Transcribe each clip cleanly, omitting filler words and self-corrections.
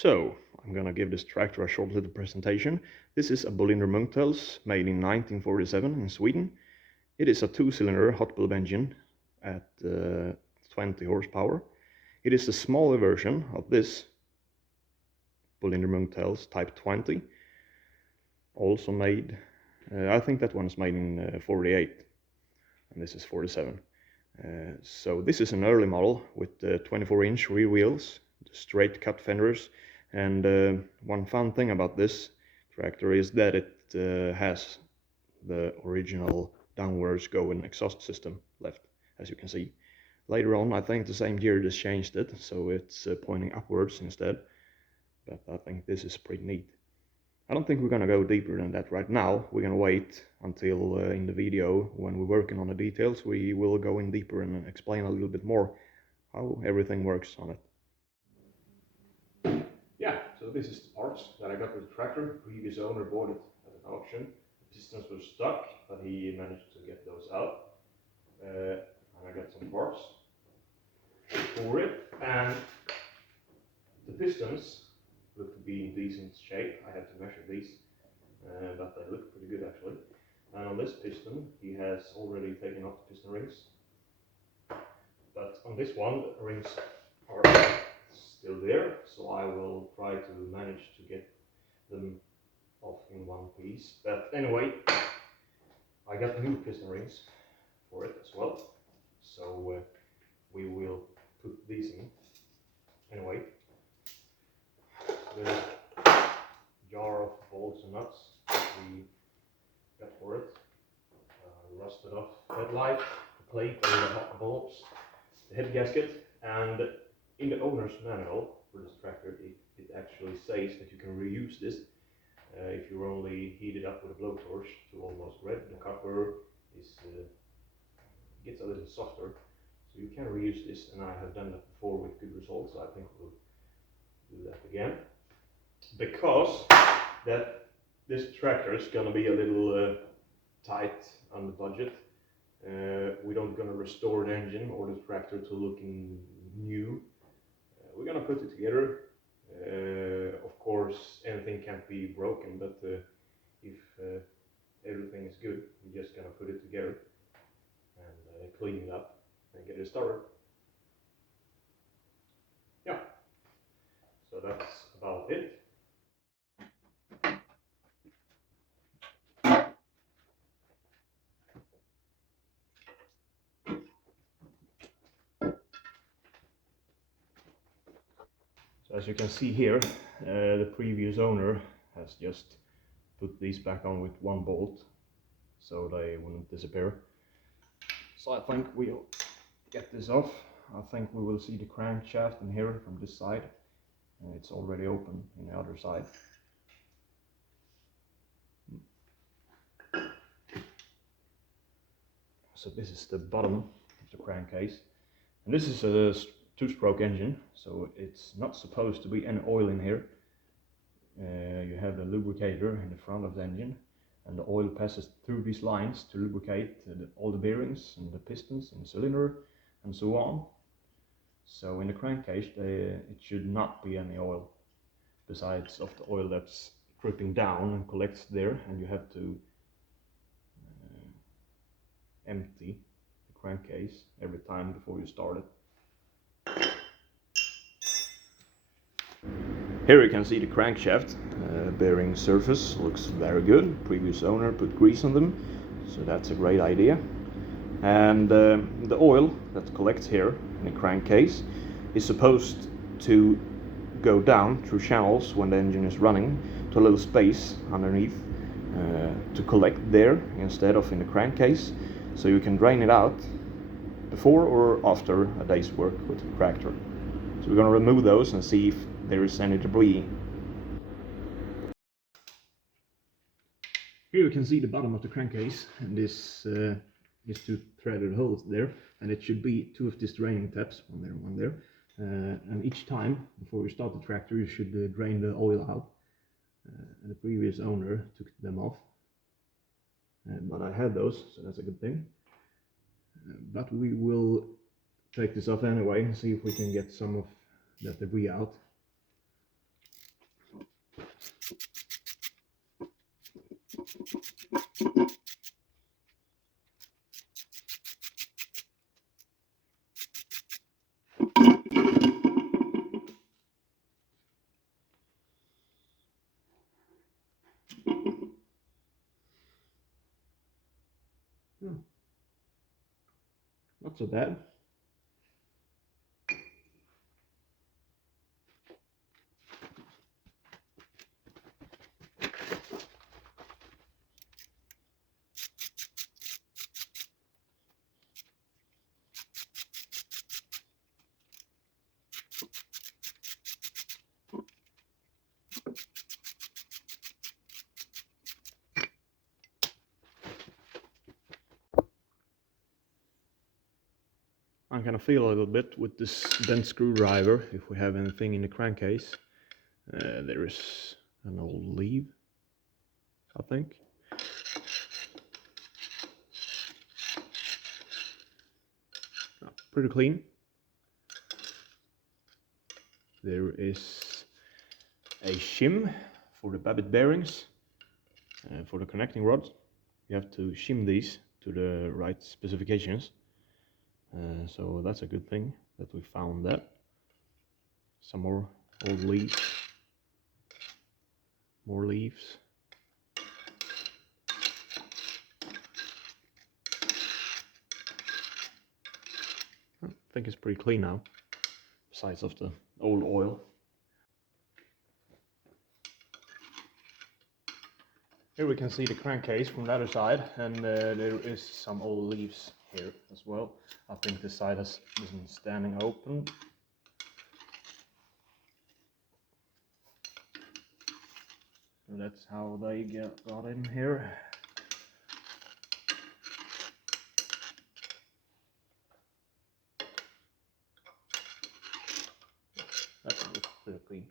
So, I'm gonna give this tractor a short little presentation. This is a Bolinder Munktells made in 1947 in Sweden. It is a two-cylinder hot bulb engine at 20 horsepower. It is a smaller version of this Bolinder Munktells Type 20. Also made, I think that one's made in 48, and this is 47. So this is an early model with 24-inch rear wheels, straight cut fenders, and one fun thing about this tractor is that it has the original downwards going exhaust system left, as you can see. Later on, I think the same year just changed it, so it's pointing upwards instead, but I think this is pretty neat. I don't think we're gonna go deeper than that right now. We're gonna wait until in the video, when we're working on the details, we will go in deeper and explain a little bit more how everything works on it. Yeah, so this is the parts that I got with the tractor. Previous owner bought it at an auction. The pistons were stuck, but he managed to get those out. And I got some parts for it, and the pistons look to be in decent shape. I had to measure these, but they look pretty good actually. And on this piston, he has already taken off the piston rings. But on this one, the rings are still there, so I will try to manage to get them off in one piece. But anyway, I got new piston rings for it as well, so we will put these in. Anyway, there's a jar of bolts and nuts that we got for it. Rusted off headlight, the plate, all the hot bulbs, the head gasket, and in the owner's manual for this tractor it actually says that you can reuse this if you only heat it up with a blowtorch to almost red. The copper is gets a little softer, so you can reuse this, and I have done that before with good results. So I think we'll do that again, because that this tractor is gonna be a little tight on the budget. We don't gonna restore the engine or the tractor to looking new. We're gonna put it together. Of course, anything can't be broken, but if everything is good, we're just gonna put it together and clean it up and get it started. Yeah, so that's about it. So as you can see here, the previous owner has just put these back on with one bolt, so they wouldn't disappear. So I think we'll get this off. I think we will see the crankshaft in here from this side. It's already open in the other side. So this is the bottom of the crankcase, and this is a two-stroke engine, so it's not supposed to be any oil in here. You have the lubricator in the front of the engine, and the oil passes through these lines to lubricate all the bearings and the pistons and the cylinder and so on. So in the crankcase it should not be any oil besides of the oil that's dripping down and collects there, and you have to empty the crankcase every time before you start it. Here you can see the crankshaft bearing surface looks very good. Previous owner put grease on them, so that's a great idea. And the oil that collects here in the crankcase is supposed to go down through channels when the engine is running to a little space underneath to collect there instead of in the crankcase, so you can drain it out before or after a day's work with the tractor. So we're going to remove those and see if there is any debris. Here you can see the bottom of the crankcase, and this is two threaded holes there, and it should be two of these draining taps, one there and one there. And each time before you start the tractor you should drain the oil out. And the previous owner took them off, but I had those, so that's a good thing. But we will take this off anyway and see if we can get some of that debris out. Not so bad. I kind of feel a little bit with this bent screwdriver if we have anything in the crankcase. There is an old leaf, I think. Pretty clean. There is a shim for the babbitt bearings, for the connecting rods. You have to shim these to the right specifications. So that's a good thing that we found that. Some more old leaves. More leaves. I think it's pretty clean now, besides of the old oil. Here we can see the crankcase from the other side, and there is some old leaves here as well. I think this side isn't standing open. So that's how they got in here. That one looks pretty clean.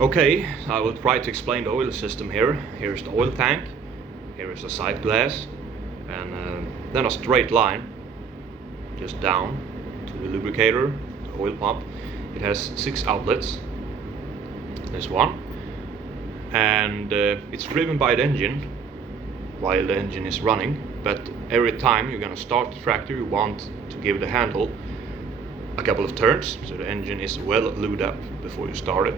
Okay, I will try to explain the oil system here. Here's the oil tank, here is the side glass, and then a straight line just down to the lubricator, the oil pump. It has 6 outlets. There's one, and it's driven by the engine while the engine is running, but every time you're gonna start the tractor you want to give the handle a couple of turns so the engine is well lubed up before you start it.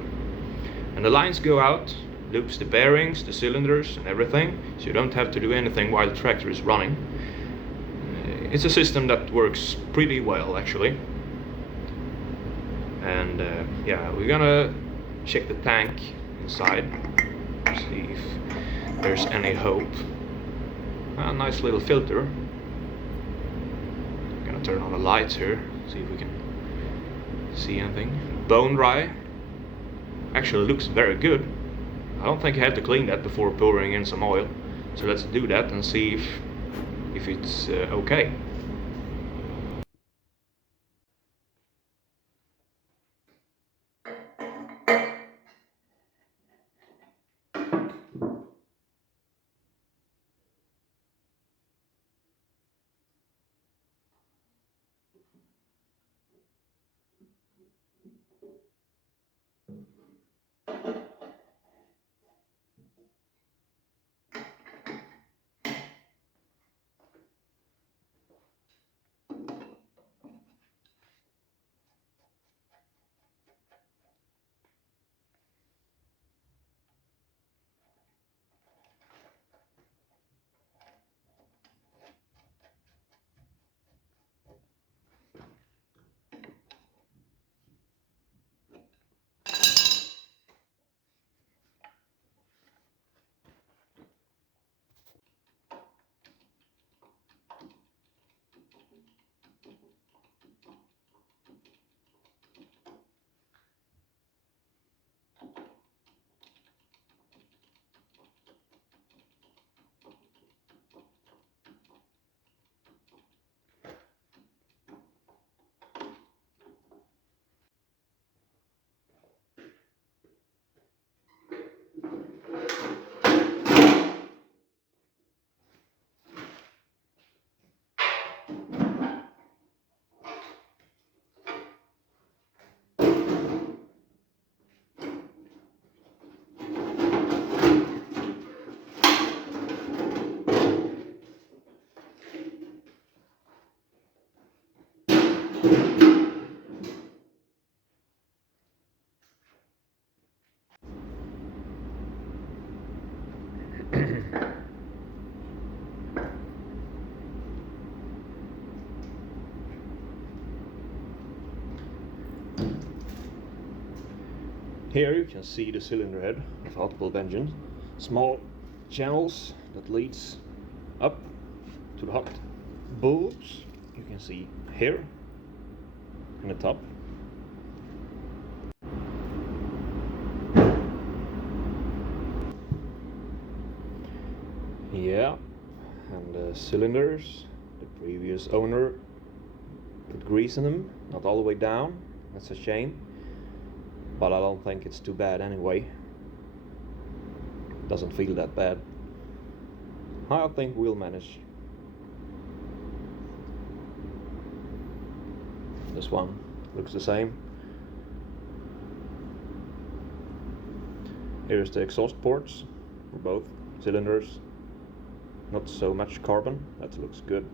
And the lines go out, loops the bearings, the cylinders and everything, so you don't have to do anything while the tractor is running. It's a system that works pretty well actually. And yeah, we're gonna check the tank inside, see if there's any hope. A nice little filter. I'm gonna turn on the lights here, see if we can see anything. Bone dry. Actually looks very good. I don't think I have to clean that before pouring in some oil. So let's do that and see if it's okay. Here you can see the cylinder head of hot bulb engine. Small channels that leads up to the hot bulbs. You can see here in the top. Yeah, and the cylinders, the previous owner put grease in them, not all the way down. That's a shame. But I don't think it's too bad anyway. Doesn't feel that bad. I think we'll manage. This one looks the same. Here's the exhaust ports for both cylinders. Not so much carbon, that looks good.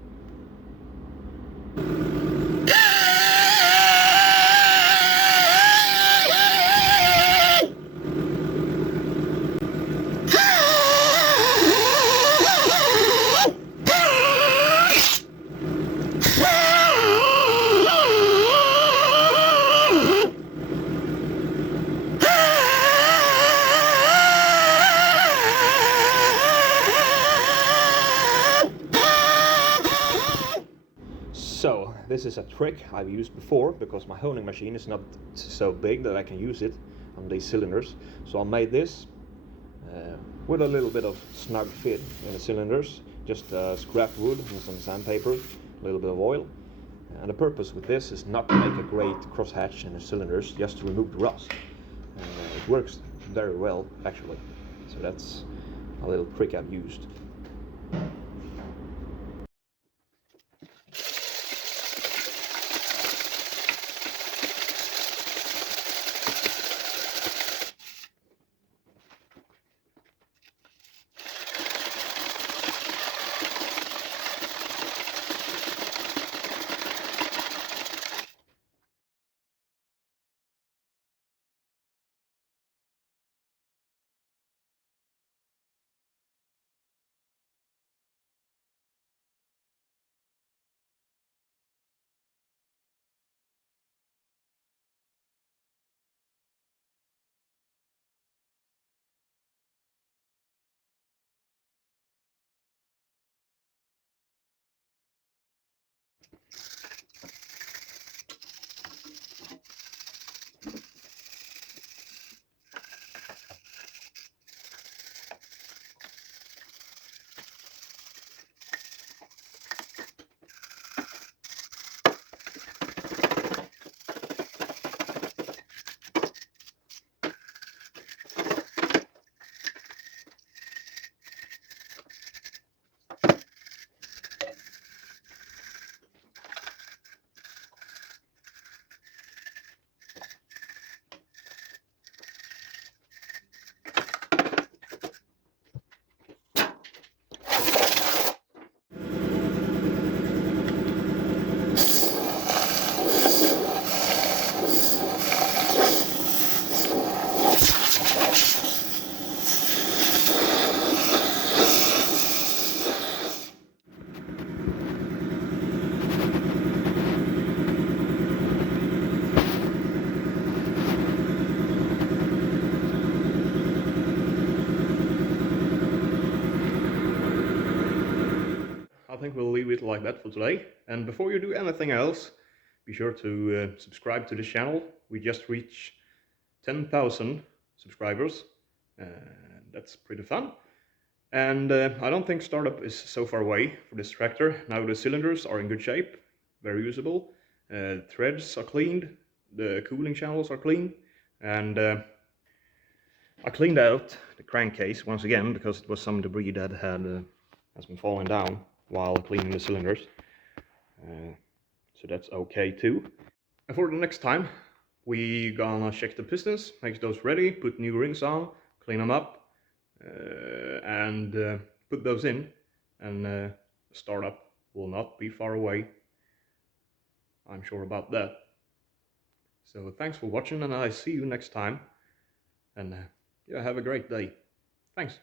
So this is a trick I've used before because my honing machine is not so big that I can use it on these cylinders. So I made this with a little bit of snug fit in the cylinders, just scrap wood and some sandpaper, a little bit of oil. And the purpose with this is not to make a great crosshatch in the cylinders, just to remove the rust. And it works very well actually. So that's a little trick I've used. think we'll leave it like that for today. And before you do anything else, be sure to subscribe to this channel. We just reached 10,000 subscribers. That's pretty fun. And I don't think startup is so far away for this tractor. Now the cylinders are in good shape, very usable. Threads are cleaned, the cooling channels are clean, and I cleaned out the crankcase once again because it was some debris that has been falling down while cleaning the cylinders. So that's okay too. And for the next time, we gonna check the pistons, make those ready, put new rings on, clean them up, and put those in, and startup will not be far away. I'm sure about that. So thanks for watching, and I see you next time, and yeah, have a great day. Thanks.